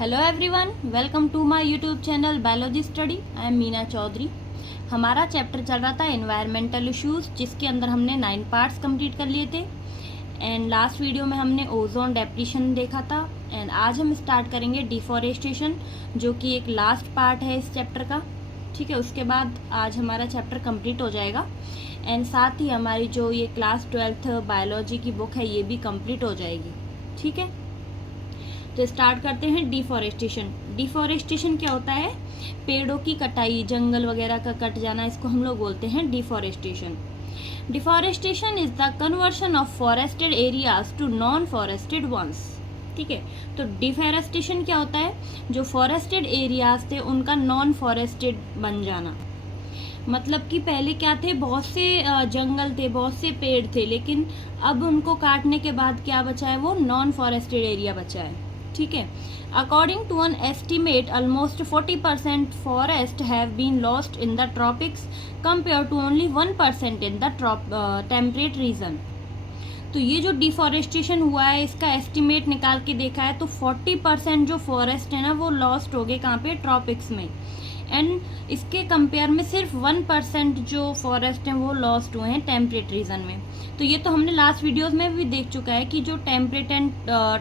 Hello everyone, welcome to my YouTube channel biology study. I am Meena Chaudhary. हमारा chapter चल रहा था एनवायरमेंटल इश्यूज, जिसके अंदर हमने 9 पार्ट्स कंप्लीट कर लिए थे। एंड लास्ट वीडियो में हमने ओजोन डेप्लीशन देखा था। एंड आज हम स्टार्ट करेंगे डिफॉरेस्टेशन, जो कि एक लास्ट पार्ट है इस चैप्टर का। ठीक है, उसके बाद आज हमारा चैप्टर कंप्लीट हो जाएगा। एंड साथ ही हमारी जो ये क्लास 12th बायोलॉजी की बुक है, ये भी कंप्लीट हो जाएगी। ठीक है, तो स्टार्ट करते हैं डिफॉरेस्टेशन। डिफॉरेस्टेशन क्या होता है? पेड़ों की कटाई, जंगल वगैरह का कट जाना, इसको हम लोग बोलते हैं deforestation. Deforestation is the conversion of forested areas to non forested ones. ठीक है, तो डिफॉरेस्टेशन क्या होता है? जो फॉरेस्टेड एरियाज थे उनका नॉन फॉरेस्टेड बन जाना। मतलब कि पहले क्या थे, बहुत से जंगल थे, बहुत से पेड़ थे, लेकिन अब उनको काटने के बाद क्या बचा है? वो नॉन फॉरेस्टेड एरिया बचा है। ठीक है, according to an estimate almost 40% forest have been lost in the tropics compare to only 1% in the temperate region. तो ये जो डिफॉरेस्टेशन हुआ है, इसका एस्टिमेट निकाल के देखा है तो 40% जो फॉरेस्ट है ना, वो लॉस्ट हो गए। कहाँ पे? ट्रॉपिक्स में। एंड इसके कंपेयर में सिर्फ 1% जो फॉरेस्ट हैं वो लॉस्ट हुए हैं टेम्परेट रीजन में। तो ये तो हमने लास्ट वीडियोस में भी देख चुका है कि जो टेम्परेट एंड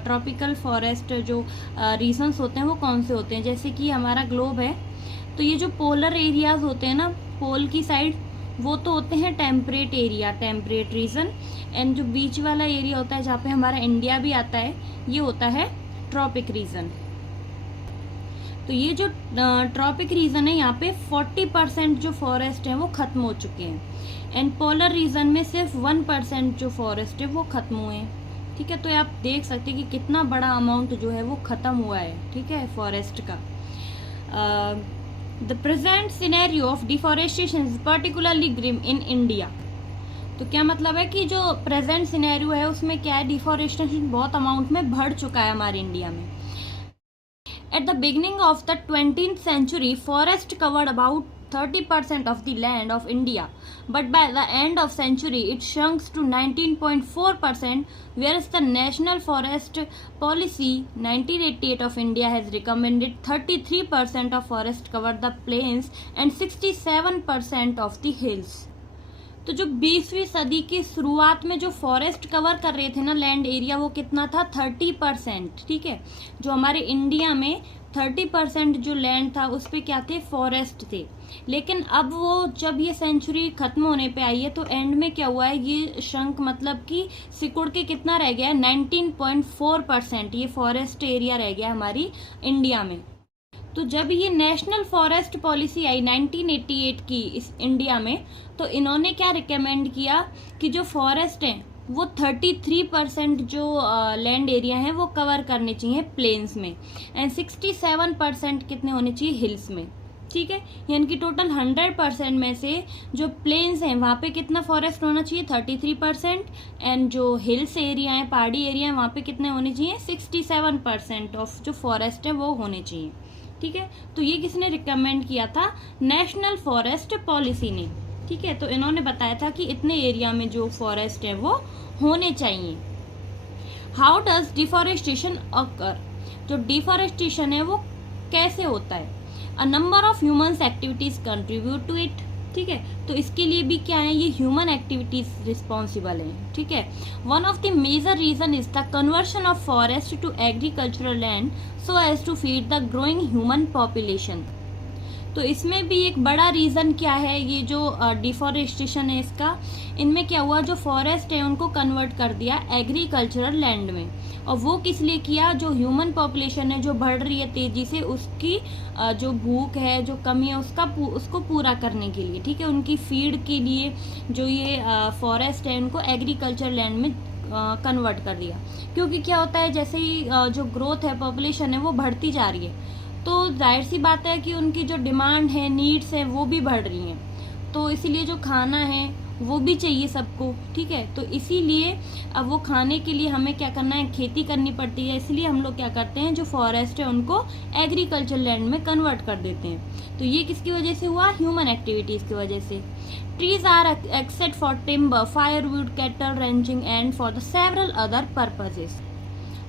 ट्रॉपिकल फॉरेस्ट जो रीजन्स होते हैं वो कौन से होते हैं। जैसे कि हमारा ग्लोब है, तो ये जो पोलर एरियाज होते हैं ना, पोल की साइड, वो तो होते हैं temperate area, temperate region. And जो बीच वाला एरिया होता है, जहाँ पे हमारा इंडिया भी आता है, ये होता है ट्रॉपिक रीजन। तो ये जो ट्रॉपिक रीजन है, यहाँ पे 40% जो फॉरेस्ट है वो खत्म हो चुके हैं। एंड पोलर रीजन में सिर्फ 1% जो फॉरेस्ट है वो खत्म हुए हैं। ठीक है, तो आप देख सकते हैं कि कितना बड़ा अमाउंट जो है वो खत्म हुआ है। ठीक है, फॉरेस्ट का। The present scenario of deforestation is particularly grim in India. तो क्या मतलब है कि जो प्रेजेंट सिनेरियो है उसमें क्या है, डिफॉरेस्टेशन बहुत अमाउंट में बढ़ चुका है हमारे इंडिया में। At the beginning of the 20th century, forest covered about 30% of the land of India, but by the end of century, it shrunk to 19.4%, whereas the National Forest Policy 1988 of India has recommended 33% of forest cover the plains and 67% of the hills. तो जो 20वीं सदी की शुरुआत में जो forest cover कर रहे थे ना लैंड एरिया, वो कितना था? 30%। ठीक है, जो हमारे इंडिया में 30% जो लैंड था उस पे क्या थे? फॉरेस्ट थे। लेकिन अब वो जब ये सेंचुरी खत्म होने पे आई है, तो एंड में क्या हुआ है, ये श्रंक मतलब कि सिकुड़ के कितना रह गया है? 19.4% ये फॉरेस्ट एरिया रह गया हमारी इंडिया में। तो जब ये नेशनल फॉरेस्ट पॉलिसी आई 1988 की इस इंडिया में, तो इन्होंने क्या रिकमेंड किया कि जो फॉरेस्ट हैं वो 33% जो लैंड एरिया है वो कवर करने चाहिए प्लेन्स में, एंड 67% कितने होने चाहिए? हिल्स में। ठीक है, यानी कि टोटल 100% में से जो प्लेन्स हैं वहाँ पे कितना फॉरेस्ट होना चाहिए? 33%। एंड जो हिल्स एरिया है, पहाड़ी एरिया है, वहाँ पे कितने होने चाहिए? 67% ऑफ जो फॉरेस्ट है वो होने चाहिए। ठीक है, तो ये किसने रिकमेंड किया था? नेशनल फॉरेस्ट पॉलिसी ने। ठीक है, तो इन्होंने बताया था कि इतने एरिया में जो फॉरेस्ट है वो होने चाहिए। How does deforestation occur? जो डिफॉरेस्टेशन है वो कैसे होता है? A number of humans activities contribute to it. ठीक है, तो इसके लिए भी क्या है? ये ह्यूमन एक्टिविटीज रिस्पॉन्सिबल है। ठीक है, one of the major reason is the conversion of forest to agricultural land so as to feed the growing human population. तो इसमें भी एक बड़ा रीज़न क्या है, ये जो डिफॉरेस्टेशन है इसका, इनमें क्या हुआ, जो फॉरेस्ट है उनको कन्वर्ट कर दिया एग्रीकल्चरल लैंड में। और वो किस लिए किया? जो ह्यूमन पॉपुलेशन है जो बढ़ रही है तेजी से, उसकी जो भूख है, जो कमी है, उसको पूरा करने के लिए। ठीक है, उनकी फीड के लिए जो ये फॉरेस्ट है उनको एग्रीकल्चर लैंड में कन्वर्ट कर दिया। क्योंकि क्या होता है, जैसे ही जो ग्रोथ है, पॉपुलेशन है वो बढ़ती जा रही है, तो जाहिर सी बात है कि उनकी जो डिमांड है, नीड्स है, वो भी बढ़ रही हैं। तो इसीलिए जो खाना है वो भी चाहिए सबको। ठीक है, तो इसीलिए अब वो खाने के लिए हमें क्या करना है? खेती करनी पड़ती है। इसलिए हम लोग क्या करते हैं, जो फॉरेस्ट है उनको एग्रीकल्चर लैंड में कन्वर्ट कर देते हैं। तो ये किसकी वजह से हुआ? ह्यूमन एक्टिविटीज़ की वजह से। Trees are except for timber, firewood, cattle ranching and for the several other purposes.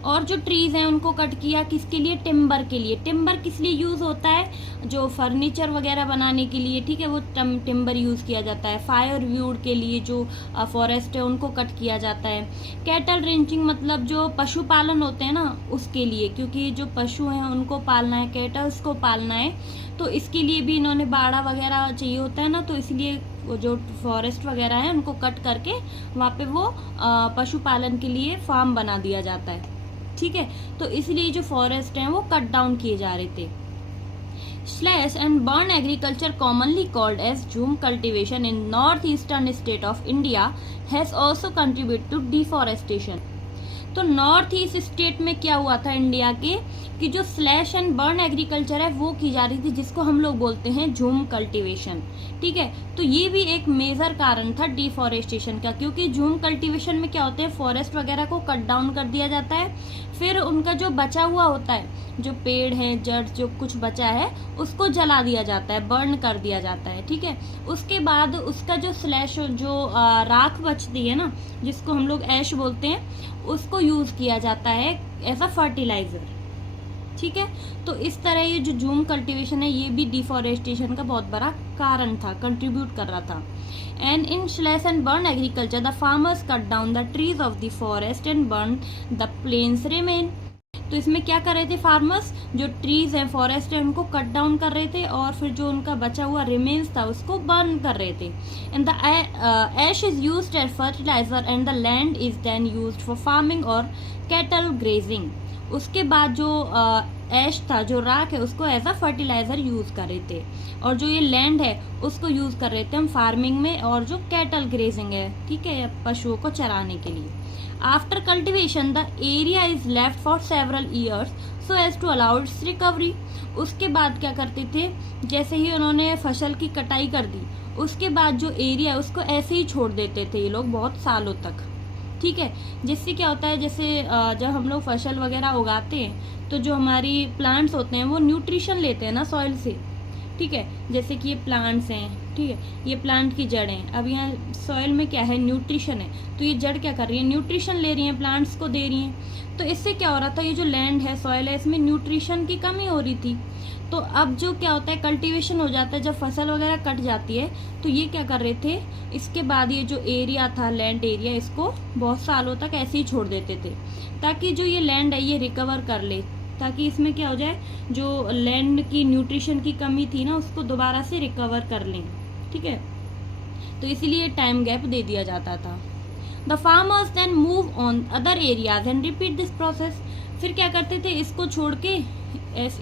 और जो ट्रीज हैं उनको कट किया किसके लिए, टिम्बर के लिए। टिम्बर किस लिए यूज होता है, जो फर्नीचर वगैरह बनाने के लिए, ठीक है, वो टिम्बर यूज किया जाता है। फायरवुड के लिए जो फॉरेस्ट है उनको कट किया जाता है। कैटल रेंचिंग मतलब जो पशुपालन होते हैं ना उसके लिए, क्योंकि जो पशु हैं उनको पालना है, कैटल्स को पालना है, तो इसके लिए भी इन्होंने बाड़ा वगैरह चाहिए होता है ना, तो इसलिए वो जो फॉरेस्ट वगैरह है उनको कट करके वहाँ पे वो पशुपालन के लिए फार्म बना दिया जाता है, ठीक है। तो इसलिए जो फॉरेस्ट हैं वो कट डाउन किए जा रहे थे। Slash and burn agriculture, commonly called as jhum cultivation in northeastern state of India, has also contributed to deforestation. तो नॉर्थ ईस्ट स्टेट में क्या हुआ था इंडिया के कि जो स्लैश एंड बर्न एग्रीकल्चर है वो की जा रही थी, जिसको हम लोग बोलते हैं झूम कल्टीवेशन, ठीक है। तो ये भी एक मेजर कारण था डिफॉरेस्टेशन का, क्योंकि झूम कल्टीवेशन में क्या होता है, फॉरेस्ट वगैरह को कट डाउन कर दिया जाता है, फिर उनका जो बचा हुआ होता है, जो पेड़ है, जड़ जो कुछ बचा है उसको जला दिया जाता है, बर्न कर दिया जाता है, ठीक है। उसके बाद उसका जो स्लैश जो राख बचती है ना, जिसको हम लोग ऐश बोलते हैं, उसको यूज किया जाता है एज अ फर्टिलाइजर, ठीक है। तो इस तरह ये जो झूम कल्टीवेशन है ये भी डिफॉरेस्टेशन का बहुत बड़ा कारण था, कंट्रीब्यूट कर रहा था। And in slash and burn agriculture the farmers cut down the trees of the forest and burn the plains remain. तो इसमें क्या कर रहे थे फार्मर्स, जो ट्रीज हैं, फॉरेस्ट है, उनको कट डाउन कर रहे थे और फिर जो उनका बचा हुआ रिमेन्स था उसको बर्न कर रहे थे। And the ash is used as fertilizer and the land is then used for farming or cattle grazing. उसके बाद जो ऐश था, जो राख है, उसको एज अ फर्टिलाइजर यूज कर रहे थे, और जो ये लैंड है उसको यूज कर रहे थे हम फार्मिंग में, और जो कैटल ग्रेजिंग है, ठीक है, पशुओं को चराने के लिए। After cultivation, the area is left for several years so as to allow its recovery. उसके बाद क्या करते थे, जैसे ही उन्होंने फसल की कटाई कर दी उसके बाद जो एरिया उसको ऐसे ही छोड़ देते थे ये लोग बहुत सालों तक, ठीक है। जिससे क्या होता है, जैसे जब हम लोग फसल वगैरह उगाते हैं तो जो हमारी प्लांट्स होते हैं वो न्यूट्रिशन लेते हैं ना सॉइल से, ठीक है। जैसे कि ये प्लांट्स हैं, ठीक है, ये प्लांट की जड़ हैं, अब यहाँ सॉइल में क्या है, न्यूट्रिशन है, तो ये जड़ क्या कर रही है, न्यूट्रिशन ले रही है, प्लांट्स को दे रही हैं। तो इससे क्या हो रहा था, ये जो लैंड है, सॉइल है, इसमें न्यूट्रिशन की कमी हो रही थी। तो अब जो क्या होता है, कल्टीवेशन हो जाता है, जब फसल वगैरह कट जाती है तो ये क्या कर रहे थे, इसके बाद ये जो एरिया था, लैंड एरिया, इसको बहुत सालों तक ऐसे ही छोड़ देते थे ताकि जो ये लैंड है ये रिकवर कर ले, ताकि इसमें क्या हो जाए, जो लैंड की न्यूट्रिशन की कमी थी ना उसको दोबारा से रिकवर कर लें, ठीक है। तो इसीलिए टाइम गैप दे दिया जाता था। The farmers then move on other areas and repeat this process. फिर क्या करते थे, इसको छोड़ के,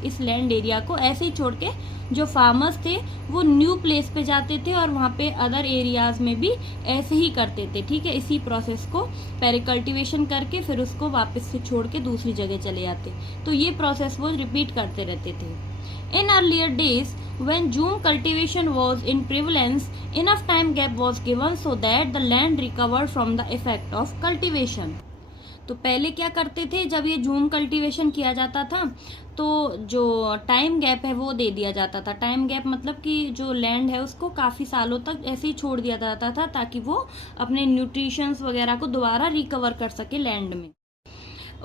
इस लैंड एरिया को ऐसे ही छोड़ के जो फार्मर्स थे वो न्यू प्लेस पे जाते थे और वहाँ पे अदर एरियाज में भी ऐसे ही करते थे, ठीक है। इसी प्रोसेस को पहले कल्टीवेशन करके फिर उसको वापस से छोड़ के दूसरी जगह चले जाते, तो ये प्रोसेस वो रिपीट करते रहते थे। In earlier days, when jhum cultivation was in prevalence, enough time gap was given so that the land recovered from the effect of cultivation. तो पहले क्या करते थे, जब ये झूम कल्टीवेशन किया जाता था तो जो टाइम गैप है वो दे दिया जाता था। टाइम गैप मतलब कि जो लैंड है उसको काफ़ी सालों तक ऐसे ही छोड़ दिया जाता था ताकि वो अपने न्यूट्रिशंस वगैरह को दोबारा रिकवर कर सके लैंड में।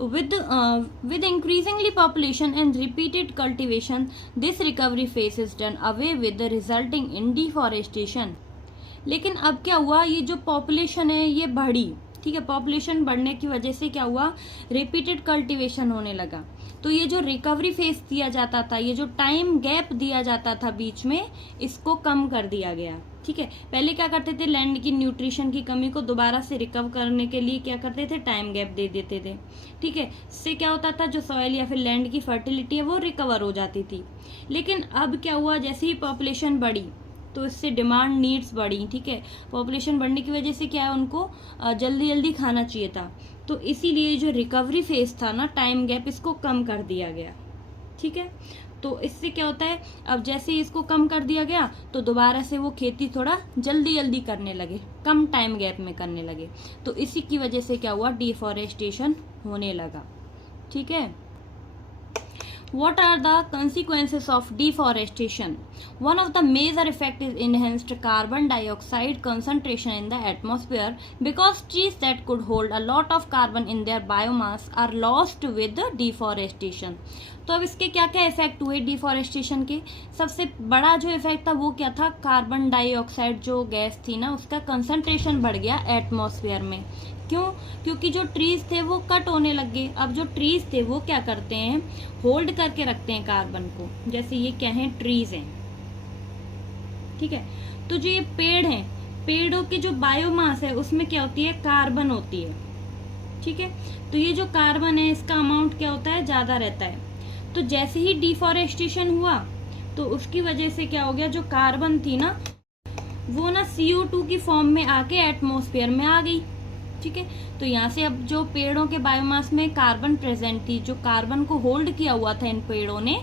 With increasingly population and repeated cultivation, this recovery phase is done away with the resulting in deforestation. लेकिन अब क्या हुआ, ये जो पॉपुलेशन है ये बढ़ी, ठीक है। पॉपुलेशन बढ़ने की वजह से क्या हुआ, रिपीटेड कल्टीवेशन होने लगा, तो ये जो रिकवरी फेज दिया जाता था, ये जो टाइम गैप दिया जाता था बीच में, इसको कम कर दिया गया, ठीक है। पहले क्या करते थे, लैंड की न्यूट्रिशन की कमी को दोबारा से रिकवर करने के लिए क्या करते थे, टाइम गैप दे देते थे, ठीक है। इससे क्या होता था, जो सॉइल या फिर लैंड की फर्टिलिटी है वो रिकवर हो जाती थी। लेकिन अब क्या हुआ, जैसे ही पॉपुलेशन बढ़ी तो इससे डिमांड नीड्स बढ़ी, ठीक है। पॉपुलेशन बढ़ने की वजह से क्या है, उनको जल्दी जल्दी खाना चाहिए था, तो इसीलिए जो रिकवरी फेज था ना, टाइम गैप, इसको कम कर दिया गया, ठीक है। तो इससे क्या होता है, अब जैसे ही इसको कम कर दिया गया तो दोबारा से वो खेती थोड़ा जल्दी जल्दी करने लगे, कम टाइम गैप में करने लगे, तो इसी की वजह से क्या हुआ, डिफॉरेस्टेशन होने लगा, ठीक है। What are the consequences of deforestation? One of the major effects is enhanced carbon dioxide concentration in the atmosphere because trees that could hold a lot of carbon in their biomass are lost with deforestation. तो अब इसके क्या क्या effect हुए deforestation के? सबसे बड़ा जो इफेक्ट था वो क्या था? कार्बन डाइऑक्साइड जो गैस थी ना, उसका कंसंट्रेशन बढ़ गया एटमॉस्फेयर में। क्यों? क्योंकि जो ट्रीज थे वो कट होने लग गए। अब जो ट्रीज थे वो क्या करते हैं? होल्ड करके रखते हैं कार्बन को। जैसे ये क्या है? ट्रीज हैं, ठीक है। तो जो ये पेड़ हैं, पेड़ों की जो बायोमास है उसमें क्या होती है? कार्बन होती है, ठीक है। तो ये जो कार्बन है इसका अमाउंट क्या होता है? ज्यादा रहता है। तो जैसे ही डिफॉरेस्टेशन हुआ तो उसकी वजह से क्या हो गया? जो कार्बन थी ना वो ना CO2 की फॉर्म में आके एटमॉस्फेयर में आ गई, ठीक है। तो यहाँ से अब जो पेड़ों के बायोमास में कार्बन प्रेजेंट थी, जो कार्बन को होल्ड किया हुआ था इन पेड़ों ने,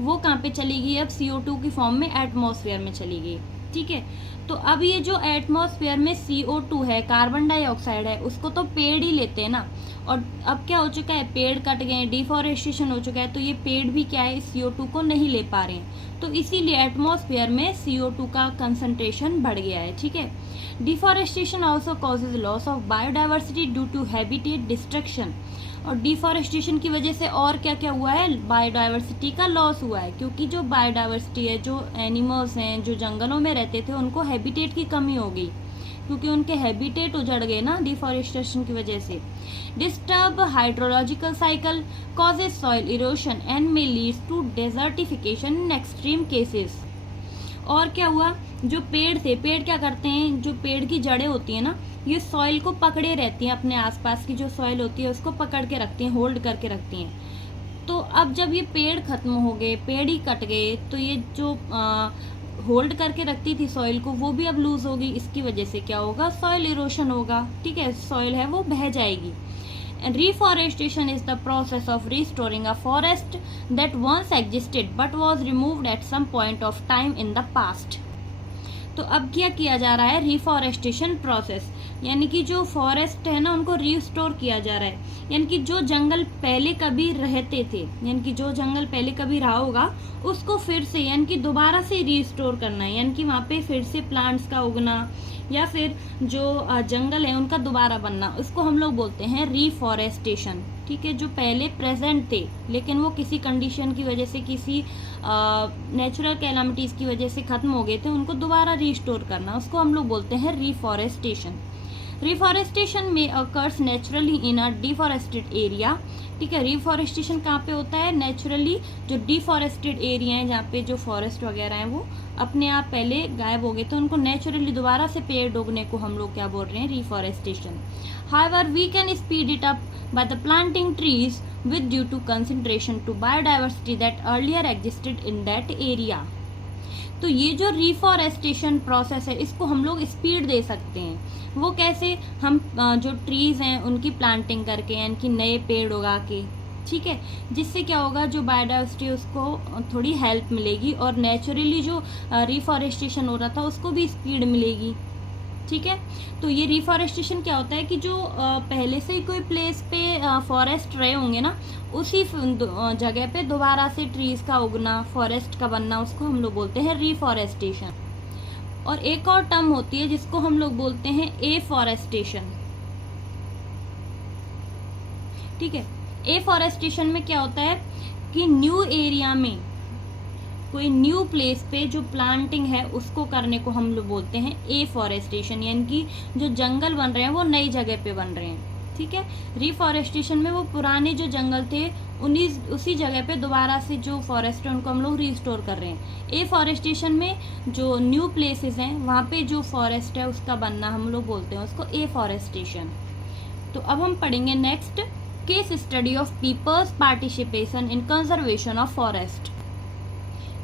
वो कहाँ पे चली गई? अब CO2 की फॉर्म में एटमॉस्फेयर में चली गई, ठीक है। तो अब ये जो एटमॉस्फेयर में CO2 है, कार्बन डाइऑक्साइड है, उसको तो पेड़ ही लेते हैं ना। और अब क्या हो चुका है? पेड़ कट गए, डिफॉरेस्टेशन हो चुका है, तो ये पेड़ भी क्या है? CO2 को नहीं ले पा रहे हैं। तो इसीलिए एटमॉस्फेयर में CO2 का कंसंट्रेशन बढ़ गया है, ठीक है। Deforestation also causes loss of biodiversity due to habitat destruction. और डिफॉरेस्टेशन की वजह से और क्या क्या हुआ है? बायोडाइवर्सिटी का लॉस हुआ है, क्योंकि जो बायोडाइवर्सिटी है, जो एनिमल्स हैं जो जंगलों में रहते थे, उनको हैबिटेट की कमी हो गई, क्योंकि उनके हैबिटेट उजड़ गए ना डिफॉरेस्टेशन की वजह से। Disturb hydrological cycle causes soil erosion and may leads to desertification in extreme cases. और क्या हुआ? जो पेड़ थे, पेड़ क्या करते हैं? जो पेड़ की जड़ें होती है ना, ये सॉइल को पकड़े रहती हैं, अपने आसपास की जो सॉइल होती है उसको पकड़ के रखती हैं, होल्ड करके रखती हैं। तो अब जब ये पेड़ खत्म हो गए, पेड़ ही कट गए, तो ये जो होल्ड करके रखती थी सॉइल को, वो भी अब लूज होगी। इसकी वजह से क्या होगा? सॉइल इरोशन होगा, ठीक है। सॉइल है वो बह जाएगी। And reforestation is the process of restoring a forest that once existed but was removed at some point of time in the past. तो अब क्या किया जा रहा है? रिफॉरेस्टेशन प्रोसेस, यानी कि जो फॉरेस्ट है ना उनको रिस्टोर किया जा रहा है। यानी कि जो जंगल पहले कभी रहते थे, यानी कि जो जंगल पहले कभी रहा होगा उसको फिर से, यानी कि दोबारा से रिस्टोर करना है। यानी कि वहाँ पे फिर से प्लांट्स का उगना या फिर जो जंगल है उनका दोबारा बनना, उसको हम लोग बोलते हैं रिफॉरेस्टेशन, ठीक है। जो पहले प्रेजेंट थे लेकिन वो किसी कंडीशन की वजह से, किसी नेचुरल कैलामिटीज की वजह से खत्म हो गए थे, उनको दोबारा रिस्टोर करना, उसको हम लोग बोलते हैं रिफॉरेस्टेशन। रिफॉरेस्टेशन में occurs naturally in a deforested area, ठीक है। रिफॉरेस्टेशन कहाँ पे होता है? नेचुरली जो डिफॉरेस्टेड एरिया है, जहाँ पे जो फॉरेस्ट वगैरह हैं वो अपने आप पहले गायब हो गए, तो उनको नेचुरली दोबारा से पेड़ उगने को हम लोग क्या बोल रहे हैं? Reforestation. However we can speed it up by the planting trees with due to concentration to biodiversity that earlier existed in that area। तो ये जो रिफॉरेस्टेशन प्रोसेस है इसको हम लोग स्पीड दे सकते हैं। वो कैसे? हम जो ट्रीज हैं उनकी प्लांटिंग करके, यानी कि नए पेड़ उगा के, ठीक है। जिससे क्या होगा? जो बायोडाइवर्सिटी उसको थोड़ी हेल्प मिलेगी और नेचुरली जो रिफॉरेस्टेशन हो रहा था उसको भी स्पीड मिलेगी, ठीक है। तो ये रिफॉरेस्टेशन क्या होता है कि जो पहले से ही कोई प्लेस पे फॉरेस्ट रहे होंगे ना, उसी जगह पे दोबारा से ट्रीज का उगना, फॉरेस्ट का बनना, उसको हम लोग बोलते हैं रिफॉरेस्टेशन। और एक और टर्म होती है जिसको हम लोग बोलते हैं एफॉरेस्टेशन, ठीक है। एफॉरेस्टेशन में क्या होता है कि न्यू एरिया में, कोई न्यू प्लेस पे जो प्लांटिंग है उसको करने को हम लोग बोलते हैं एफॉरेस्टेशन, यानी कि जो जंगल बन रहे हैं वो नई जगह पे बन रहे हैं, ठीक है। रिफॉरेस्टेशन में वो पुराने जो जंगल थे उसी जगह पे दोबारा से जो फॉरेस्ट है उनको हम लोग रिस्टोर कर रहे हैं। एफॉरेस्टेशन में जो न्यू प्लेसेस हैं वहाँ पे जो फॉरेस्ट है उसका बनना हम लोग बोलते हैं उसको एफॉरेस्टेशन। तो अब हम पढ़ेंगे next case study of peoples participation in conservation of forest,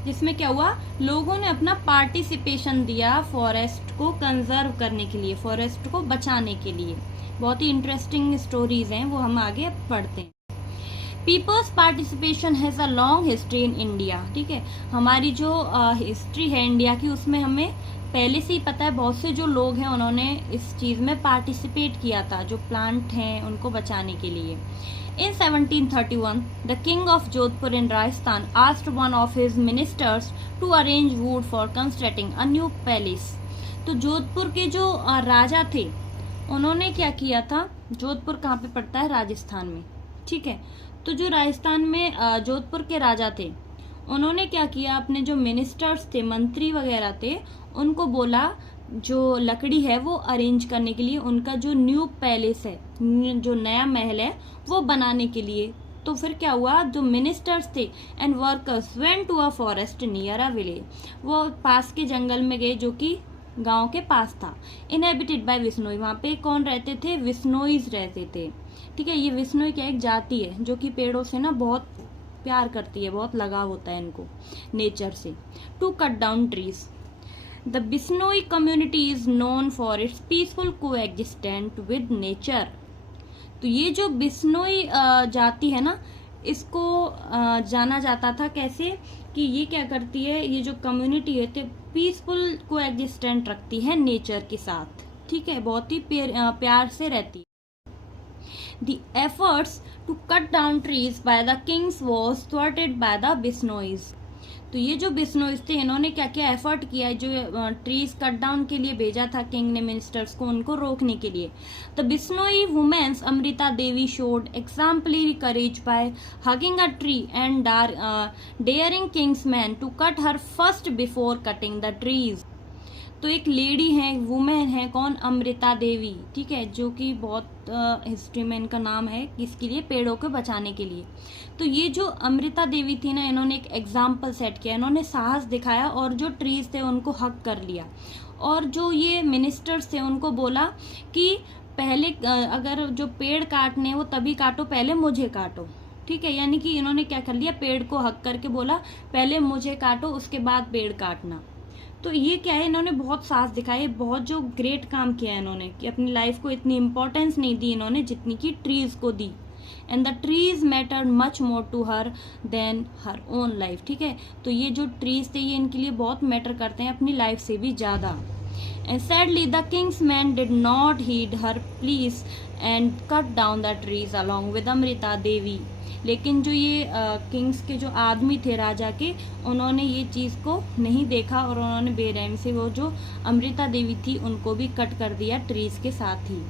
जिसमें क्या हुआ? लोगों ने अपना पार्टिसिपेशन दिया फॉरेस्ट को कंजर्व करने के लिए, फॉरेस्ट को बचाने के लिए। बहुत ही इंटरेस्टिंग स्टोरीज हैं, वो हम आगे पढ़ते हैं। Peoples participation has a long history in India, ठीक है। हमारी जो हिस्ट्री है इंडिया की उसमें हमें पहले से ही पता है, बहुत से जो लोग हैं उन्होंने इस चीज़ में पार्टिसिपेट किया था, जो प्लांट हैं उनको बचाने के लिए। In 1731, the king of Jodhpur in Rajasthan asked one of his ministers to arrange wood for constructing a new palace. तो जोधपुर के जो राजा थे उन्होंने क्या किया था, जोधपुर कहाँ पे पड़ता है, राजस्थान में, ठीक है। तो जो राजस्थान में जोधपुर के राजा थे उन्होंने क्या किया, अपने जो मिनिस्टर्स थे, मंत्री वगैरह थे, उनको बोला जो लकड़ी है वो अरेंज करने के लिए, उनका जो न्यू पैलेस है, जो नया महल है वो बनाने के लिए। तो फिर क्या हुआ, जो मिनिस्टर्स थे and workers went to a forest near a village, वो पास के जंगल में गए जो कि गांव के पास था। इनहेबिटेड बाय विश्नोई, वहाँ पे कौन रहते थे, विश्नोईज रहते थे, ठीक है। ये विश्नोई क्या एक जाति है जो कि पेड़ों से ना बहुत प्यार करती है, बहुत लगाव होता है इनको नेचर से। To cut down trees, the Bishnoi community is known for its peaceful coexistent with nature. तो ये जो बिश्नोई जाति है ना, इसको जाना जाता था कैसे कि ये क्या करती है, ये जो कम्युनिटी है तो पीसफुल कोएग्जिस्टेंट रखती है नेचर के साथ, ठीक है, बहुत ही प्यार से रहती है। The efforts to cut down trees by the kings was thwarted by the Bisnois. तो ये जो बिश्नोईज थे इन्होंने क्या किया, एफर्ट किया, जो ट्रीज कट डाउन के लिए भेजा था किंग ने मिनिस्टर्स को, उनको रोकने के लिए। The Bishnoi womens Amrita Devi showed exemplary courage by hugging a tree and daring kings man to cut her first before cutting the trees. तो एक लेडी है, वुमेन है, कौन, अमृता देवी, ठीक है, जो कि बहुत हिस्ट्री में इनका नाम है किसके लिए, पेड़ों को बचाने के लिए। तो ये जो अमृता देवी थी ना, इन्होंने एक एग्जाम्पल सेट किया, इन्होंने साहस दिखाया और जो ट्रीज थे उनको हक कर लिया। और जो ये मिनिस्टर्स थे उनको बोला कि पहले अगर जो पेड़ काटने वो तभी काटो, पहले मुझे काटो, ठीक है। यानी कि इन्होंने क्या कर लिया, पेड़ को हक करके बोला पहले मुझे काटो उसके बाद पेड़ काटना। तो ये क्या है, इन्होंने बहुत साहस दिखाया, बहुत जो ग्रेट काम किया है इन्होंने कि अपनी लाइफ को इतनी इंपॉर्टेंस नहीं दी इन्होंने जितनी कि ट्रीज को दी। And the trees mattered much more to her than her own life, ठीक है। तो ये जो ट्रीज थे ये इनके लिए बहुत मैटर करते हैं, अपनी लाइफ से भी ज़्यादा। And sadly the king's man did not heed her pleas and cut down the trees along with Amrita Devi. लेकिन जो ये किंग्स के जो आदमी थे राजा के, उन्होंने ये चीज़ को नहीं देखा और उन्होंने बेरहम से वो जो अमृता देवी थी उनको भी कट कर दिया ट्रीज के साथ ही।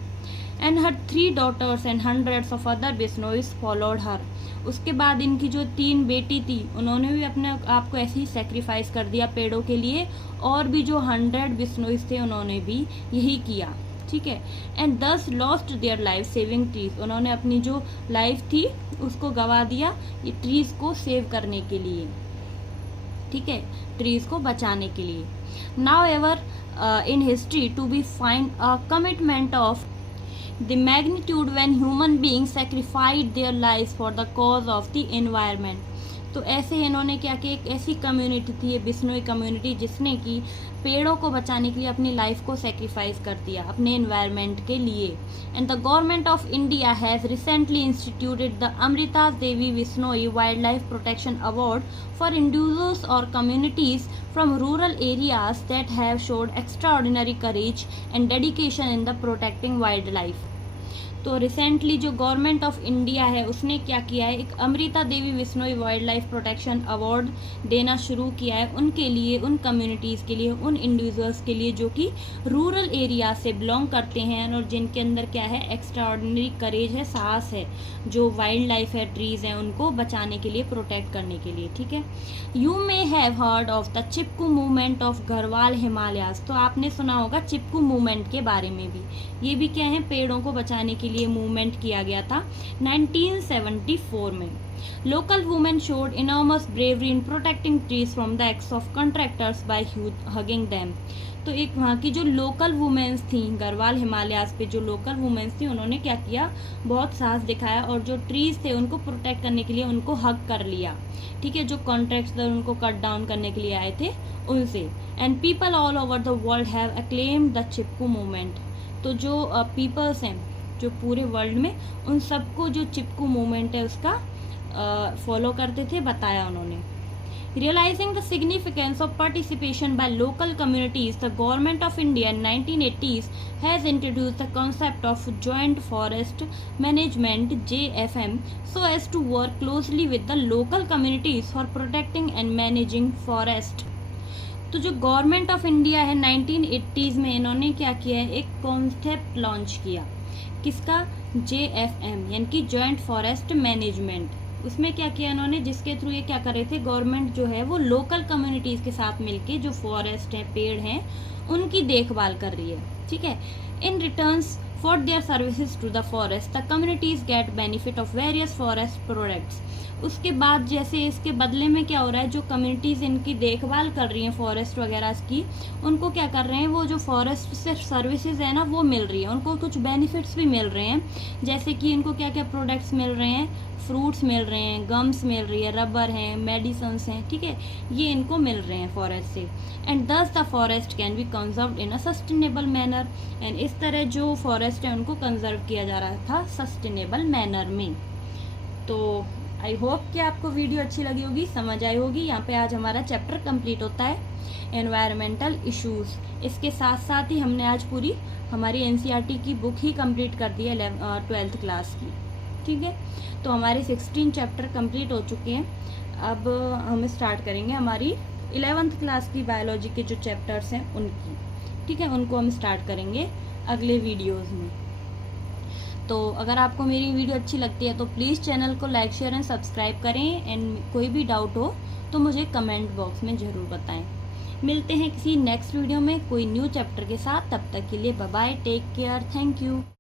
And her 3 daughters and hundreds of other Bishnois followed her. उसके बाद इनकी जो 3 बेटी थी उन्होंने भी अपने आप को ऐसे ही सेक्रीफाइस कर दिया पेड़ों के लिए, और भी जो 100 बिश्नोईज थे उन्होंने भी यही किया, ठीक है। एंड दस lost their life saving trees, उन्होंने अपनी जो लाइफ थी उसको गवा दिया ये ट्रीज को सेव करने के लिए, ठीक है, ट्रीज को बचाने के लिए। Now ever in history to be find a commitment of the magnitude when human being sacrificed their life for the cause of the environment. तो ऐसे इन्होंने क्या किया, एक ऐसी कम्युनिटी थी ये बिश्नोई कम्युनिटी जिसने कि पेड़ों को बचाने के लिए अपनी लाइफ को सेक्रीफाइस कर दिया अपने एनवायरनमेंट के लिए। And the government of India has recently instituted the Amrita Devi Bishnoi wild life protection award for individuals और communities from rural areas that have showed extraordinary courage and dedication in the protecting wild life. तो recently जो government of India है उसने क्या किया है, एक Amrita Devi Bishnoi wild life protection award देना शुरू किया है उनके लिए, उन कम्युनिटीज़ के लिए, उन इंडिविजुअल्स के लिए जो कि रूरल एरिया से बिलोंग करते हैं और जिनके अंदर क्या है, एक्स्ट्रा ऑर्डिनरी करेज है, साहस है, जो वाइल्ड लाइफ है, ट्रीज़ हैं, उनको बचाने के लिए, प्रोटेक्ट करने के लिए, ठीक है। You may have heard of the Chipko movement of Garhwal Himalayas. तो आपने सुना होगा चिपकू मूवमेंट के बारे में भी, ये भी क्या है, पेड़ों को बचाने के लिए मूवमेंट किया गया था 1974 में। Local women showed enormous bravery in protecting trees from the acts of contractors by hugging them. तो एक वहाँ की जो लोकल वुमेन्स थी गढ़वाल हिमालयाज पे, जो लोकल वुमेन्स थी उन्होंने क्या किया, बहुत साहस दिखाया और जो ट्रीज थे उनको प्रोटेक्ट करने के लिए उनको हक कर लिया, ठीक है, जो कॉन्ट्रैक्टर उनको कट डाउन करने के लिए आए थे उनसे। And people all over the world have acclaimed the Chipko movement. तो जो पीपल्स हैं जो पूरे वर्ल्ड में, उन सबको जो चिपकू मूवमेंट है उसका फॉलो करते थे, बताया उन्होंने। Realizing the significance of participation by local communities, the Government of India in 1980s has introduced the concept of Joint Forest Management (JFM) so as to work closely with the local communities for protecting and managing forest. तो जो government of India है 1980s में इन्होंने क्या किया है, एक concept launch किया, किसका, JFM यानी कि जॉइंट फॉरेस्ट मैनेजमेंट। उसमें क्या किया इन्होंने, जिसके थ्रू ये क्या कर रहे थे, गवर्नमेंट जो है वो लोकल कम्युनिटीज़ के साथ मिलके जो फॉरेस्ट है, पेड़ हैं, उनकी देखभाल कर रही है, ठीक है। In returns for their services to the forest the communities get benefit of various forest products. उसके बाद जैसे इसके बदले में क्या हो रहा है, जो कम्युनिटीज़ इनकी देखभाल कर रही हैं फॉरेस्ट वगैरह की, उनको क्या कर रहे हैं, वो जो फॉरेस्ट से सर्विसेज है ना वो मिल रही है, उनको कुछ बेनिफिट्स भी मिल रहे हैं, जैसे कि इनको क्या क्या प्रोडक्ट्स मिल रहे हैं, फ्रूट्स मिल रहे हैं, गम्स मिल रही है, रबर हैं, मेडिसन्स हैं, ठीक है, ये इनको मिल रहे हैं फॉरेस्ट से। एंड दस the forest can be conserved in a sustainable manner, and इस तरह जो फॉरेस्ट है उनको कंजर्व किया जा रहा था सस्टेनेबल मैनर में। तो आई होप कि आपको वीडियो अच्छी लगी होगी, समझ आई होगी। यहाँ पे आज हमारा चैप्टर कंप्लीट होता है एनवायरमेंटल इश्यूज। इसके साथ साथ ही हमने आज पूरी हमारी एनसीईआरटी की बुक ही कंप्लीट कर दी है 12th क्लास की, ठीक है। तो हमारे 16 चैप्टर कंप्लीट हो चुके हैं। अब हम स्टार्ट करेंगे हमारी 11th क्लास की बायोलॉजी के जो चैप्टर्स हैं उनकी, ठीक है, उनको हम स्टार्ट करेंगे अगले वीडियोस में। तो अगर आपको मेरी वीडियो अच्छी लगती है तो प्लीज़ चैनल को लाइक, शेयर एंड सब्सक्राइब करें, एंड कोई भी डाउट हो तो मुझे कमेंट बॉक्स में ज़रूर बताएं। मिलते हैं किसी नेक्स्ट वीडियो में कोई न्यू चैप्टर के साथ, तब तक के लिए bye bye, take care, thank you.